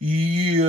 Yo,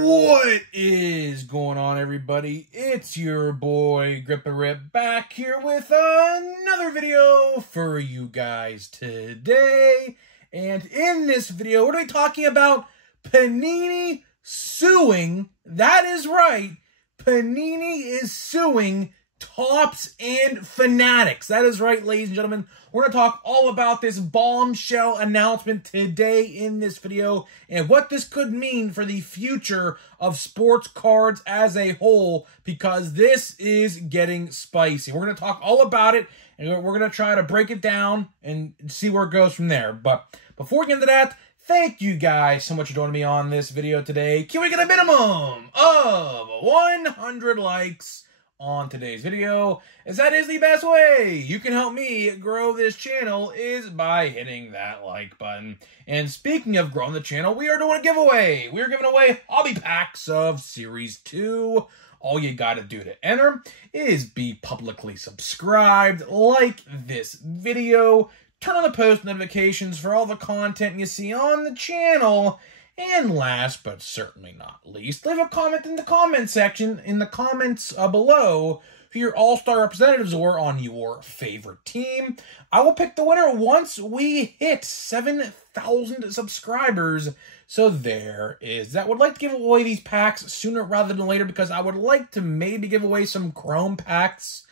what is going on, everybody? It's your boy Grip and Rip back here with another video for you guys today. And in this video, what are we talking about? Panini suing. That is right. Panini is suing Topps and Fanatics. That is right, ladies and gentlemen. We're going to talk all about this bombshell announcement today in this video and what this could mean for the future of sports cards as a whole, because this is getting spicy. We're going to talk all about it, and we're going to try to break it down and see where it goes from there. But before we get into that, thank you guys so much for joining me on this video today. Can we get a minimum of 100 likes on today's video, as that is the best way you can help me grow this channel, is by hitting that like button. And speaking of growing the channel, we are doing a giveaway. We are giving away hobby packs of Series 2. All you gotta do to enter is be publicly subscribed, like this video, turn on the post notifications for all the content you see on the channel, and last but certainly not least, leave a comment in the comment section, in the comments below, who your all-star representatives were on your favorite team. I will pick the winner once we hit 7,000 subscribers. So there is that. Would like to give away these packs sooner rather than later, because I would like to maybe give away some Chrome packs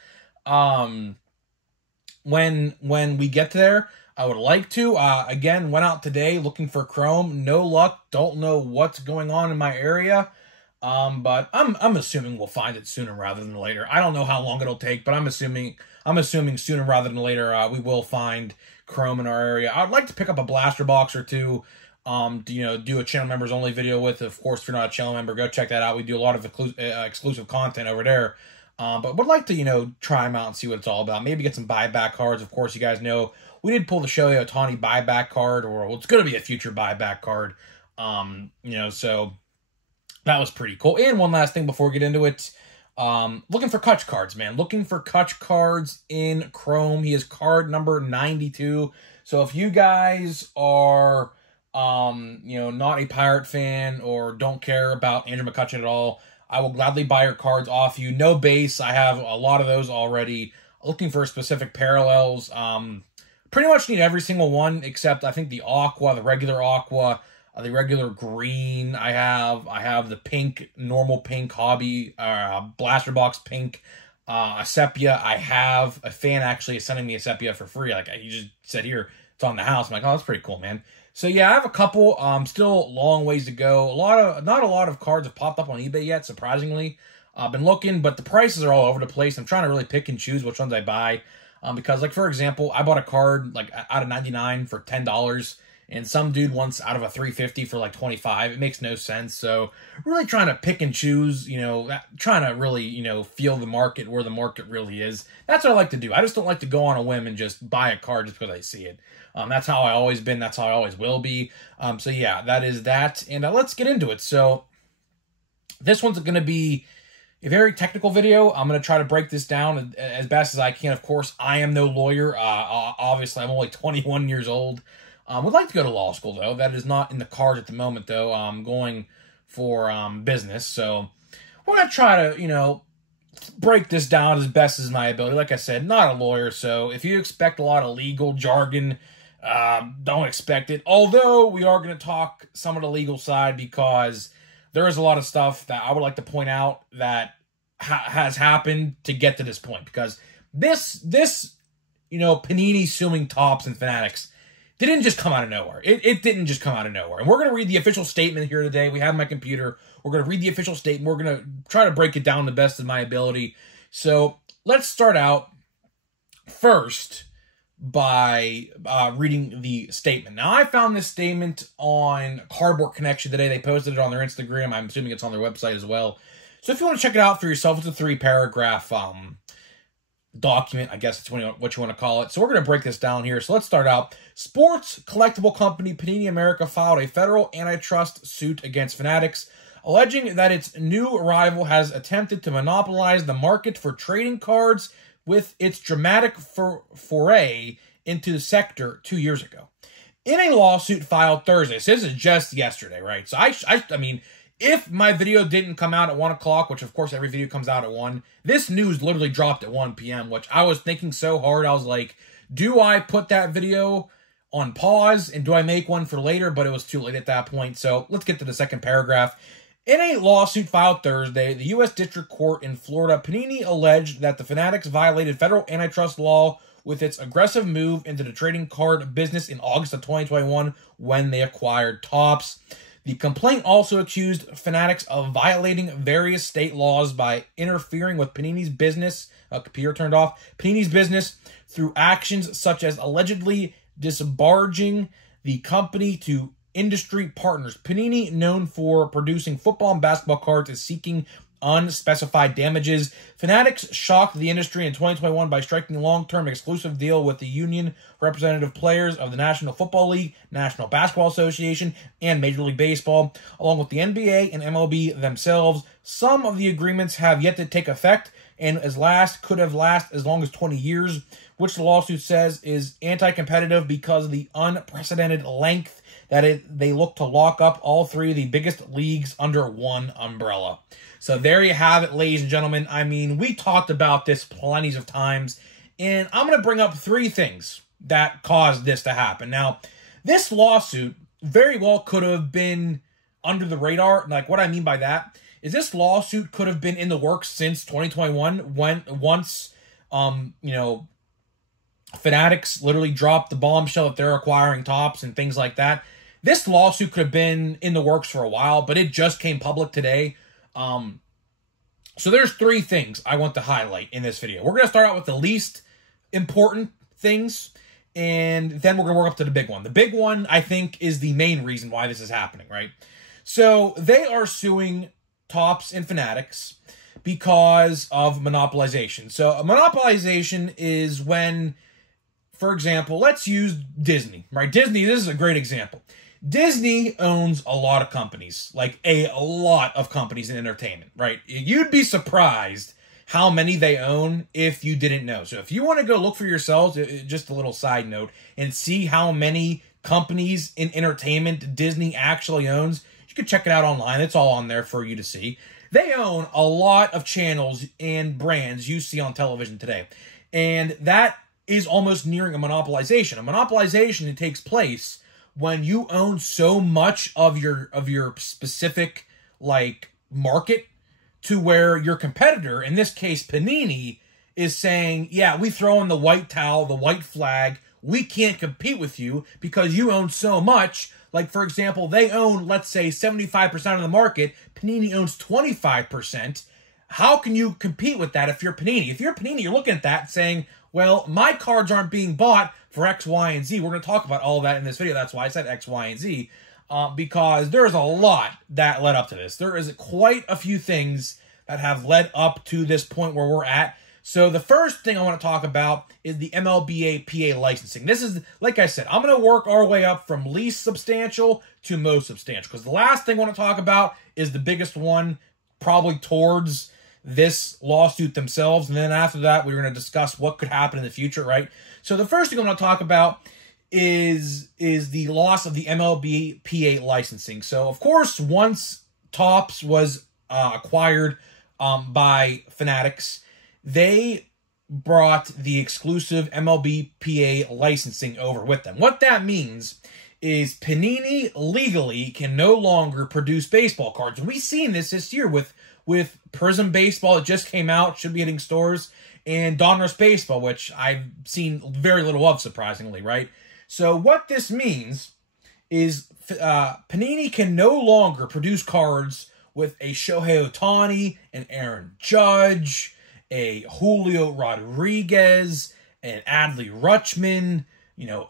when we get there. I would like to. Again, went out today looking for Chrome. No luck. Don't know what's going on in my area. But I'm assuming we'll find it sooner rather than later. I don't know how long it'll take, but I'm assuming sooner rather than later we will find Chrome in our area. I'd like to pick up a blaster box or two. Do a channel members only video with. Of course, if you're not a channel member, go check that out. We do a lot of exclusive content over there. But would like to, try them out and see what it's all about. Maybe get some buyback cards. Of course, you guys know we did pull the Shohei Ohtani buyback card, or it's going to be a future buyback card. So that was pretty cool. And one last thing before we get into it, looking for Kutch cards, man. Looking for Kutch cards in Chrome. He is card number 92. So if you guys are, not a Pirate fan or don't care about Andrew McCutchen at all, I will gladly buy your cards off you. No base. I have a lot of those already. Looking for specific parallels. Pretty much need every single one except, I think, the aqua, the regular aqua, the regular green. I have the pink, normal pink hobby, blaster box pink, a sepia. I have a fan actually is sending me a sepia for free. Like he just said here, it's on the house. I'm like, oh, that's pretty cool, man. So yeah, I have a couple. Still long ways to go. Not a lot of cards have popped up on eBay yet, surprisingly. I've been looking, but the prices are all over the place. I'm trying to really pick and choose which ones I buy. Because, like, for example, I bought a card, like, out of 99 for $10, and some dude wants out of a 350 for, like, 25. It makes no sense. So, really trying to pick and choose, trying to really, feel the market, where the market really is. That's what I like to do. I just don't like to go on a whim and just buy a card just because I see it. That's how I always been. That's how I always will be. So, yeah, that is that. And let's get into it. So, this one's going to be a very technical video. I'm going to try to break this down as best as I can. Of course, I am no lawyer. Obviously, I'm only 21 years old. Would like to go to law school, though. That is not in the cards at the moment, though. I'm going for business. So we're going to try to, break this down as best as my ability. Like I said, not a lawyer. So if you expect a lot of legal jargon, don't expect it. Although we are going to talk some of the legal side, because there is a lot of stuff that I would like to point out that has happened to get to this point. Because this Panini suing Topps and Fanatics didn't just come out of nowhere. It didn't just come out of nowhere. And we're going to read the official statement here today. We have my computer. We're going to read the official statement. We're going to try to break it down the best of my ability. So let's start out first by reading the statement. Now, I found this statement on Cardboard Connection today. They posted it on their Instagram. I'm assuming it's on their website as well. So if you want to check it out for yourself, it's a 3-paragraph document, I guess it's what you want to call it. So we're going to break this down here. So let's start out. Sports collectible company Panini America filed a federal antitrust suit against Fanatics, alleging that its new rival has attempted to monopolize the market for trading cards with its dramatic foray into the sector 2 years ago. in a lawsuit filed Thursday. So this is just yesterday, right? So I mean, if my video didn't come out at 1 o'clock, which of course every video comes out at 1, this news literally dropped at 1 p.m., which I was thinking so hard. I was like, do I put that video on pause and do I make one for later? But it was too late at that point. So let's get to the second paragraph. In a lawsuit filed Thursday, the U.S. District Court in Florida, Panini alleged that the Fanatics violated federal antitrust law with its aggressive move into the trading card business in August of 2021 when they acquired Topps. The complaint also accused Fanatics of violating various state laws by interfering with Panini's business, computer turned off, Panini's business through actions such as allegedly disbarging the company to industry partners. Panini, known for producing football and basketball cards, is seeking unspecified damages. Fanatics shocked the industry in 2021 by striking a long-term exclusive deal with the union representative players of the National Football League, National Basketball Association, and Major League Baseball, along with the NBA and MLB themselves. Some of the agreements have yet to take effect and could have lasted as long as 20 years, which the lawsuit says is anti-competitive because of the unprecedented length that they look to lock up all three of the biggest leagues under one umbrella. So there you have it, ladies and gentlemen. I mean, we talked about this plenty of times, and I'm going to bring up 3 things that caused this to happen. Now, this lawsuit very well could have been under the radar. Like, what I mean by that is this lawsuit could have been in the works since 2021 once, Fanatics literally dropped the bombshell that they're acquiring Topps and things like that. This lawsuit could have been in the works for a while, but it just came public today. So there's 3 things I want to highlight in this video. We're going to start out with the least important things, and then we're going to work up to the big one. The big one, I think, is the main reason why this is happening, right? So they are suing Topps and Fanatics because of monopolization. So a monopolization is when, for example, let's use Disney, right? Disney, this is a great example. Disney owns a lot of companies, like a lot of companies in entertainment, right? You'd be surprised how many they own if you didn't know. So if you want to go look for yourselves, just a little side note, and see how many companies in entertainment Disney actually owns, you can check it out online. It's all on there for you to see. They own a lot of channels and brands you see on television today. And that is almost nearing a monopolization. A monopolization, it takes place when you own so much of your specific market to where your competitor, in this case Panini, is saying, yeah, we throw in the white towel, the white flag, we can't compete with you because you own so much. Like, for example, they own, let's say, 75% of the market, Panini owns 25%. How can you compete with that if you're Panini? If you're Panini, you're looking at that saying, well, my cards aren't being bought for X, Y, and Z. We're going to talk about all of that in this video. That's why I said X, Y, and Z, because there's a lot that led up to this. There is quite a few things that have led up to this point where we're at. So the first thing I want to talk about is the MLBA PA licensing. This is, like I said, I'm going to work our way up from least substantial to most substantial, because the last thing I want to talk about is the biggest one, probably towards this lawsuit themselves, and then after that we're going to discuss what could happen in the future, right? So the first thing I'm going to talk about is the loss of the MLB PA licensing. So of course, once Topps was acquired by Fanatics, they brought the exclusive MLB PA licensing over with them. What that means is Panini legally can no longer produce baseball cards. And we've seen this year with Prism Baseball. It just came out, should be hitting stores, and Donruss Baseball, which I've seen very little of, surprisingly, right? So what this means is Panini can no longer produce cards with a Shohei Ohtani, an Aaron Judge, a Julio Rodriguez, an Adley Rutschman,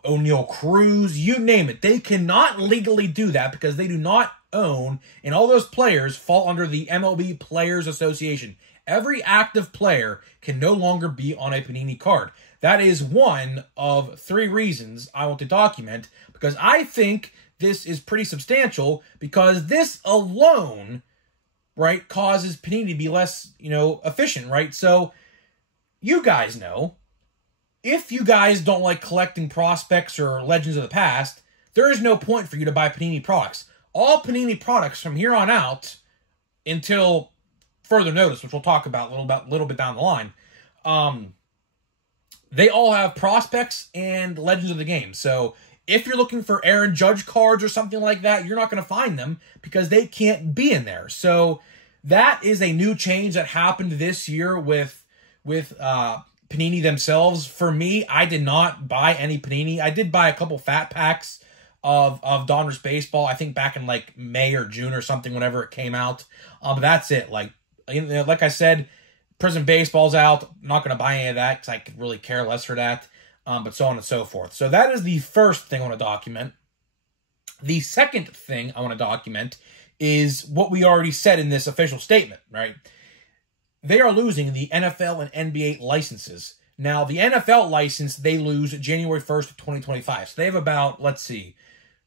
O'Neal Cruz, you name it. They cannot legally do that because they do not own, and all those players fall under the MLB Players Association. Every active player can no longer be on a Panini card. That is one of 3 reasons I want to document, because I think this is pretty substantial, because this alone, right, causes Panini to be less, efficient, right? So you guys know, if you guys don't like collecting prospects or legends of the past, there is no point for you to buy Panini products. All Panini products from here on out until further notice, which we'll talk about a little bit down the line, they all have prospects and legends of the game. So if you're looking for Aaron Judge cards or something like that, you're not going to find them because they can't be in there. So that is a new change that happened this year with Panini themselves. For me, I did not buy any Panini. I did buy a couple fat packs of Donruss Baseball, I think back in like May or June or something, whenever it came out. But that's it. Like I said, Prison Baseball's out. I'm not going to buy any of that because I could really care less for that. But so on and so forth. So that is the first thing I want to document. The second thing I want to document is what we already said in this official statement, right? They are losing the NFL and NBA licenses. Now, the NFL license, they lose January 1st of 2025. So they have about, let's see,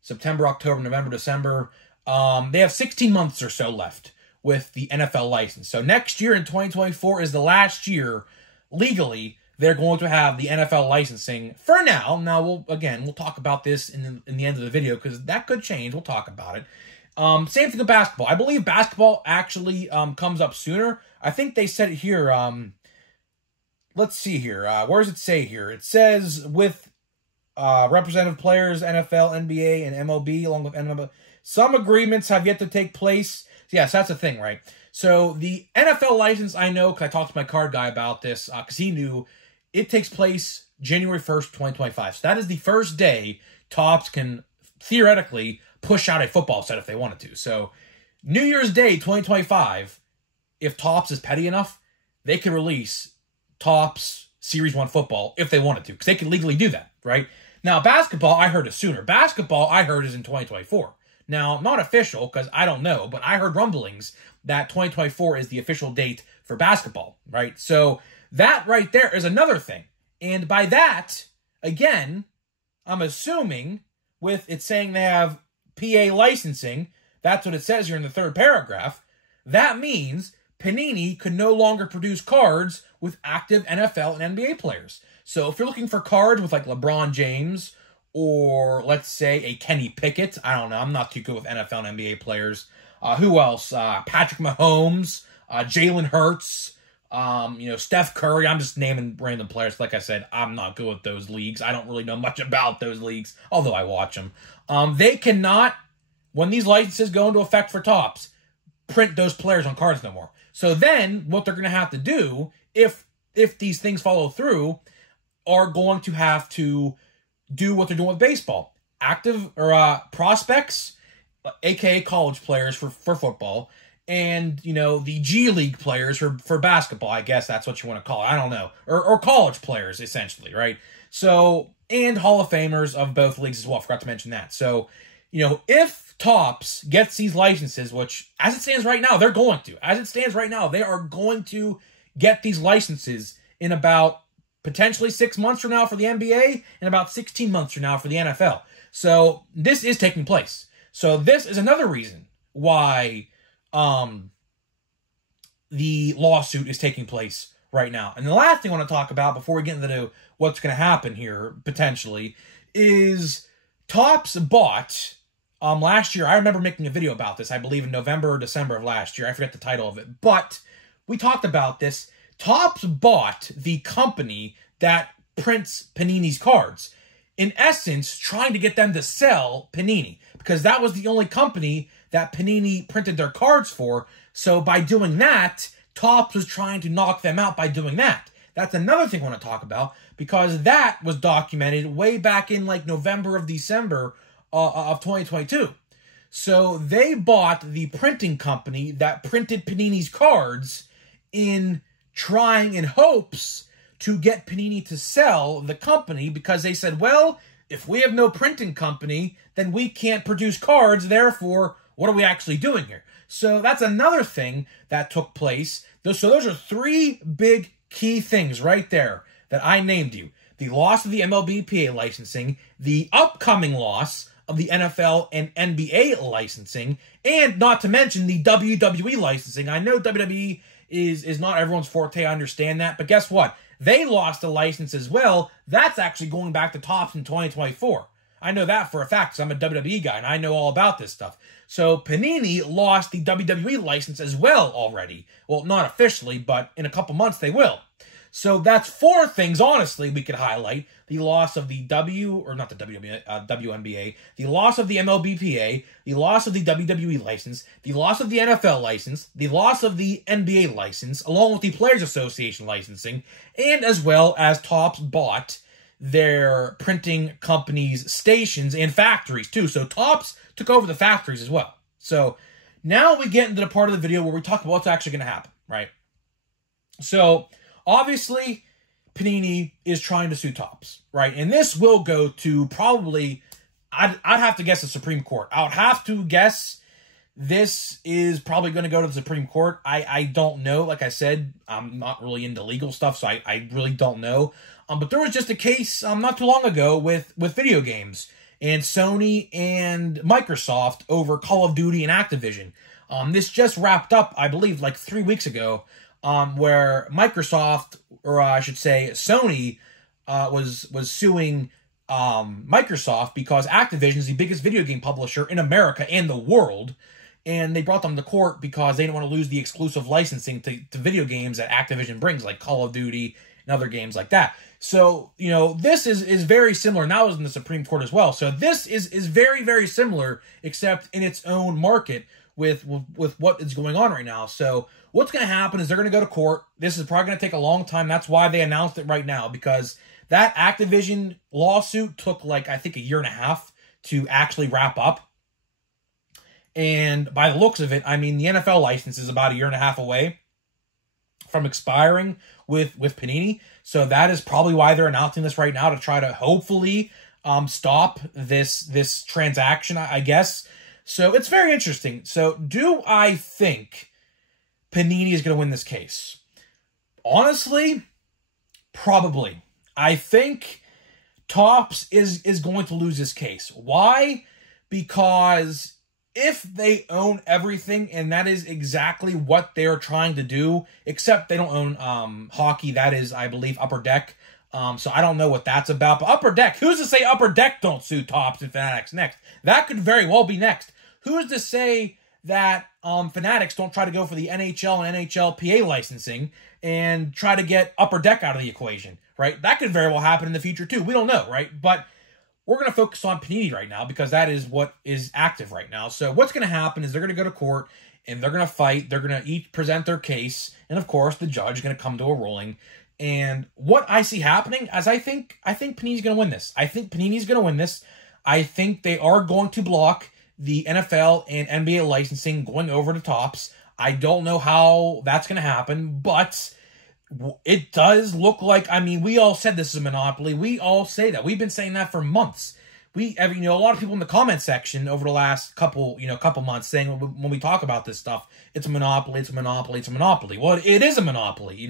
September, October, November, December. They have 16 months or so left with the NFL license. So next year in 2024 is the last year, legally, they're going to have the NFL licensing for now. Now, we'll talk about this in the end of the video because that could change. We'll talk about it. Same thing with basketball. I believe basketball actually comes up sooner. I think they said it here. Let's see here. Where does it say here? It says with representative players, NFL, NBA, and MLB, along with MLB. Some agreements have yet to take place. Yes, that's the thing, right? So the NFL license, I know because I talked to my card guy about this because he knew it takes place January 1st, 2025. So that is the first day Topps can theoretically push out a football set if they wanted to. So New Year's Day 2025, if Topps is petty enough, they can release Topps Series 1 football if they wanted to because they can legally do that, right? Now, basketball, I heard is sooner. Basketball, I heard is in 2024. Now, not official because I don't know, but I heard rumblings that 2024 is the official date for basketball, right? So that right there is another thing. And by that, again, I'm assuming with it saying they have PA licensing, that's what it says here in the third paragraph, that means Panini could no longer produce cards with active NFL and NBA players. So if you're looking for cards with like LeBron James or let's say a Kenny Pickett, I don't know, I'm not too good with NFL and NBA players. Who else? Patrick Mahomes, Jalen Hurts, Steph Curry. I'm just naming random players. Like I said, I'm not good with those leagues. I don't really know much about those leagues, although I watch them. They cannot, when these licenses go into effect for Topps, print those players on cards no more. So then what they're going to have to do, if these things follow through, are going to have to do what they're doing with baseball. Active or prospects, aka college players for football, and the G League players for basketball. I guess that's what you want to call it. I don't know. Or college players, essentially, right? So, and Hall of Famers of both leagues as well. Forgot to mention that. So, if Topps gets these licenses, which as it stands right now, they're going to. As it stands right now, they are going to get these licenses in about potentially 6 months from now for the NBA and about 16 months from now for the NFL. So this is taking place. So this is another reason why the lawsuit is taking place right now. And the last thing I want to talk about before we get into what's going to happen here potentially is Topps bought last year. I remember making a video about this, I believe in November or December of last year. I forget the title of it, but we talked about this. Topps bought the company that prints Panini's cards. In essence, trying to get them to sell Panini because that was the only company that Panini printed their cards for. So by doing that, Topps was trying to knock them out by doing that. That's another thing I want to talk about because that was documented way back in like November of December of 2022. So they bought the printing company that printed Panini's cards in trying in hopes to get Panini to sell the company because they said, well, if we have no printing company, then we can't produce cards. Therefore, what are we actually doing here? So that's another thing that took place. So those are three big key things right there that I named you. The loss of the MLBPA licensing, the upcoming loss of the NFL and NBA licensing, and not to mention the WWE licensing. I know WWE is not everyone's forte, I understand that, but guess what? They lost a license as well. That's actually going back to Topps in 2024. I know that for a fact because I'm a WWE guy and I know all about this stuff. So Panini lost the WWE license as well already. Well, not officially, but in a couple months they will. So that's 4 things, honestly, we could highlight. The loss of the WNBA, the loss of the MLBPA, the loss of the WWE license, the loss of the NFL license, the loss of the NBA license, along with the Players Association licensing, and as well as Topps bought their printing company's stations and factories, too. So Topps took over the factories as well. So now we get into the part of the video where we talk about what's actually going to happen, right? So obviously, Panini is trying to sue Topps, right? And this will go to probably, I'd have to guess, the Supreme Court. I would have to guess this is probably going to go to the Supreme Court. I don't know. Like I said, I'm not really into legal stuff, so I really don't know. But there was just a case not too long ago with video games and Sony and Microsoft over Call of Duty and Activision. This just wrapped up, I believe, like 3 weeks ago. Where Microsoft, or I should say Sony, was suing Microsoft because Activision is the biggest video game publisher in America and the world, and they brought them to court because they didn't want to lose the exclusive licensing to video games that Activision brings, like Call of Duty and other games like that. So, you know, this is very similar. Now it's in the Supreme Court as well. So this is very, very similar, except in its own market with what is going on right now. So what's going to happen is they're going to go to court. This is probably going to take a long time. That's why they announced it right now, because that Activision lawsuit took, like, I think 1.5 years to actually wrap up. And by the looks of it, I mean, the NFL license is about 1.5 years away from expiring with Panini. So that is probably why they're announcing this right now, to try to hopefully stop this transaction, I guess. So it's very interesting. So do I think Panini is going to win this case? Honestly, probably. I think Topps is going to lose this case. Why? Because if they own everything, and that is exactly what they're trying to do, except they don't own hockey. That is, I believe, Upper Deck. So I don't know what that's about. But Upper Deck, who's to say Upper Deck don't sue Topps and Fanatics next? That could very well be next. Who's to say that Fanatics don't try to go for the NHL and NHLPA licensing and try to get Upper Deck out of the equation, right? That could very well happen in the future too. We don't know, right? But we're going to focus on Panini right now because that is what is active right now. So what's going to happen is they're going to go to court and they're going to fight. They're going to each present their case. And of course, the judge is going to come to a ruling. And what I see happening is I think Panini's going to win this. I think Panini's going to win this. I think they are going to block the NFL and NBA licensing going over to Topps. I don't know how that's going to happen, but it does look like, I mean, we all said this is a monopoly. We all say that. We've been saying that for months. A lot of people in the comment section over the last couple months saying when we talk about this stuff, it's a monopoly, it's a monopoly, it's a monopoly. Well, it is a monopoly,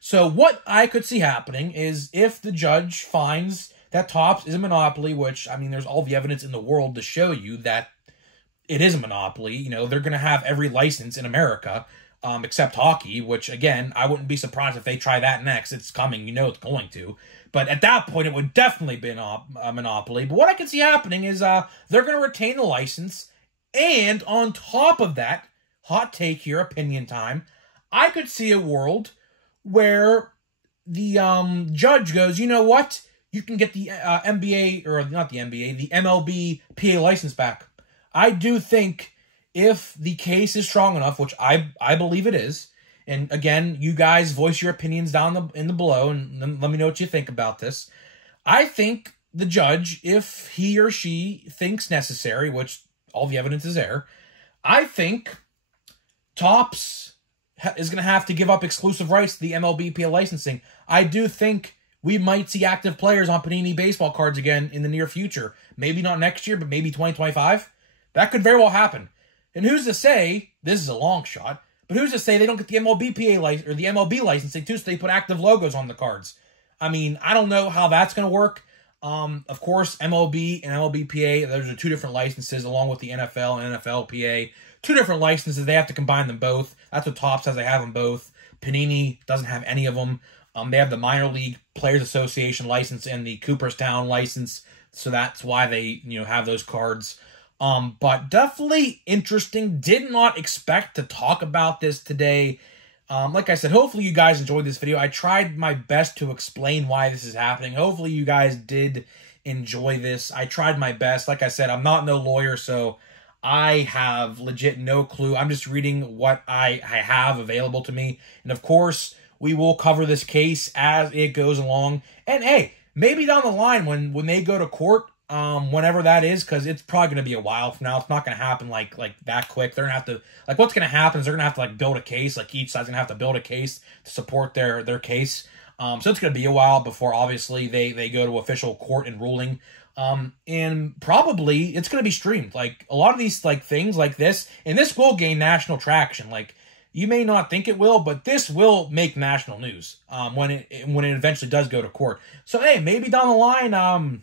So what I could see happening is if the judge finds that Topps is a monopoly, which, I mean, there's all the evidence in the world to show you that it is a monopoly. They're going to have every license in America, except hockey, which, again, I wouldn't be surprised if they try that next. It's coming. It's going to. But at that point, it would definitely be a monopoly. But what I can see happening is they're going to retain the license. And on top of that, hot take here, opinion time, I could see a world where the judge goes, you know what? You can get the NBA, or not the NBA, the MLB PA license back. I do think if the case is strong enough, which I believe it is, and again, you guys voice your opinions down in the below, and let me know what you think about this. I think the judge, if he or she thinks necessary, which all the evidence is there, I think Topps is going to have to give up exclusive rights to the MLB PA licensing. I do think we might see active players on Panini baseball cards again in the near future. Maybe not next year, but maybe 2025. That could very well happen. And who's to say, this is a long shot, but who's to say they don't get the MLB PA license or the MLB licensing too, so they put active logos on the cards? I mean, I don't know how that's going to work. Of course, MLB and MLBPA, those are 2 different licenses, along with the NFL and NFLPA. 2 different licenses. They have to combine them both. That's what Topps says. They have them both. Panini doesn't have any of them. They have the Minor League Players Association license and the Cooperstown license So that's why they, have those cards. But definitely interesting. Did not expect to talk about this today. Like I said, hopefully you guys enjoyed this video. I tried my best to explain why this is happening. Hopefully you guys did enjoy this. I tried my best. Like I said, I'm not no lawyer, so I have legit no clue. I'm just reading what I have available to me. And of course, we will cover this case as it goes along. And hey, maybe down the line when they go to court, whenever that is, because it's probably going to be a while from now. It's not going to happen like that quick. They're going to have to, what's going to happen is they're going to have to build a case. Each side's going to have to build a case to support their case. So it's going to be a while before obviously they go to official court and ruling. And probably it's going to be streamed. A lot of these things like this, and this will gain national traction. You may not think it will, but this will make national news when it eventually does go to court. So hey, maybe down the line,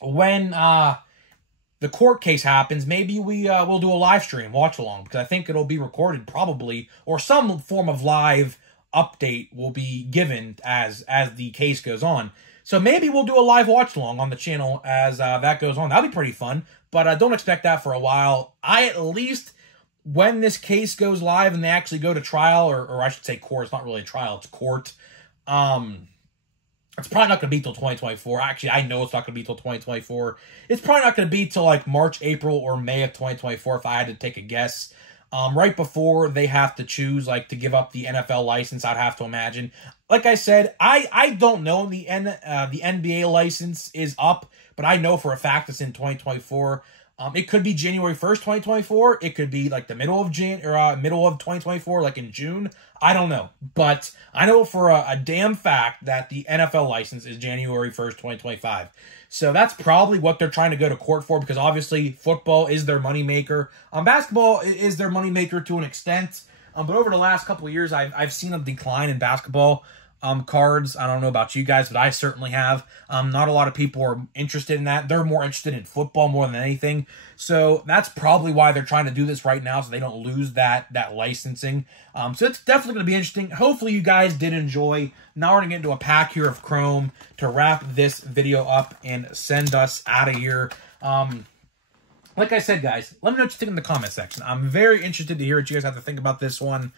when the court case happens, maybe we'll do a live stream watch along, because I think it'll be recorded probably, or some form of live update will be given as the case goes on. So maybe we'll do a live watch along on the channel as that goes on. That'll be pretty fun, but I don't expect that for a while. At least when this case goes live and they actually go to trial, or I should say court. It's not really a trial, it's court. It's probably not going to be till 2024. Actually, I know it's not going to be till 2024. It's probably not going to be till March, April, or May of 2024 if I had to take a guess. Right before they have to choose, to give up the NFL license, I'd have to imagine. Like I said, I don't know the NBA license is up, but I know for a fact it's in 2024. It could be January 1st, 2024. It could be the middle of middle of 2024, in June. I don't know. But I know for a damn fact that the NFL license is January 1st, 2025. So that's probably what they're trying to go to court for, because obviously football is their moneymaker. Basketball is their moneymaker to an extent. But over the last couple of years, I've seen a decline in basketball cards. I don't know about you guys, but I certainly have. Not a lot of people are interested in that. They're more interested in football more than anything. So that's probably why they're trying to do this right now, so they don't lose that licensing. So it's definitely going to be interesting. Hopefully you guys did enjoy. Now we're going to get into a pack here of Chrome to wrap this video up and send us out of here. Like I said, guys, let me know what you think in the comment section. I'm very interested to hear what you guys have to think about this one.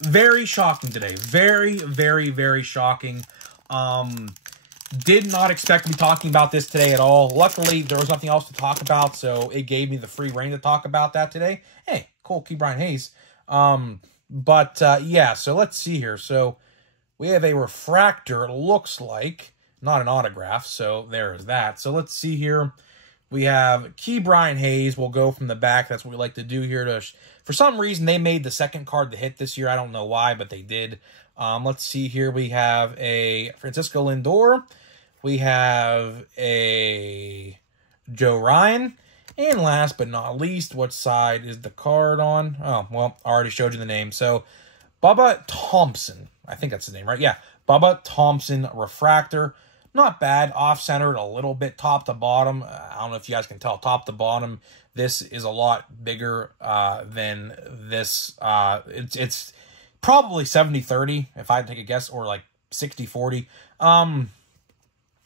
Very shocking today. Very, very, very shocking. Did not expect to be talking about this today at all. Luckily, there was nothing else to talk about, so it gave me the free reign to talk about that today. Hey, cool, Key Brian Hayes. Yeah, so let's see here. So we have a refractor, it looks like, not an autograph, so there's that. So let's see here. We have Key Brian Hayes. We'll go from the back. That's what we like to do here. For some reason, they made the second card to hit this year. I don't know why, but they did. Let's see here. We have a Francisco Lindor. We have a Joe Ryan. And last but not least, what side is the card on? Oh, well, I already showed you the name. So, Bubba Thompson. I think that's his name, right? Yeah, Bubba Thompson refractor. Not bad. Off-centered a little bit top to bottom. I don't know if you guys can tell. Top to bottom, this is a lot bigger than this. It's probably 70-30, if I had to take a guess, or 60-40.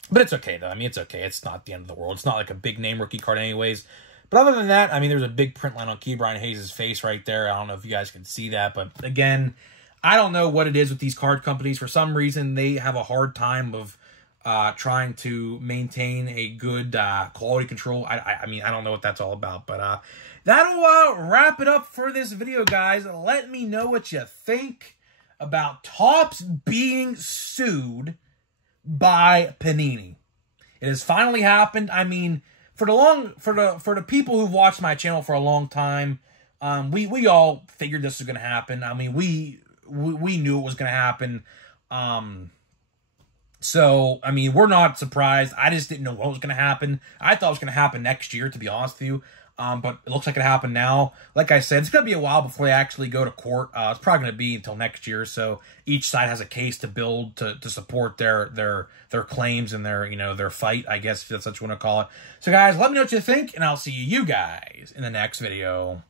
But it's okay, though. I mean, it's okay. It's not the end of the world. It's not a big-name rookie card anyways. But other than that, I mean, there's a big print line on Key Brian Hayes' face right there. I don't know if you guys can see that. But, again, I don't know what it is with these card companies. For some reason, they have a hard time of trying to maintain a good quality control. I mean, I don't know what that's all about. But that'll wrap it up for this video, guys. Let me know what you think about Topps being sued by Panini. It has finally happened. I mean, for the people who've watched my channel for a long time, we all figured this was going to happen. I mean, we knew it was going to happen. So, I mean, we're not surprised. I just didn't know what was going to happen. I thought it was going to happen next year, to be honest with you. But it looks like it happened now. Like I said, it's going to be a while before they actually go to court. It's probably going to be until next year. So each side has a case to build to support their claims and their fight, I guess, if that's what you want to call it. So guys, let me know what you think, and I'll see you guys in the next video.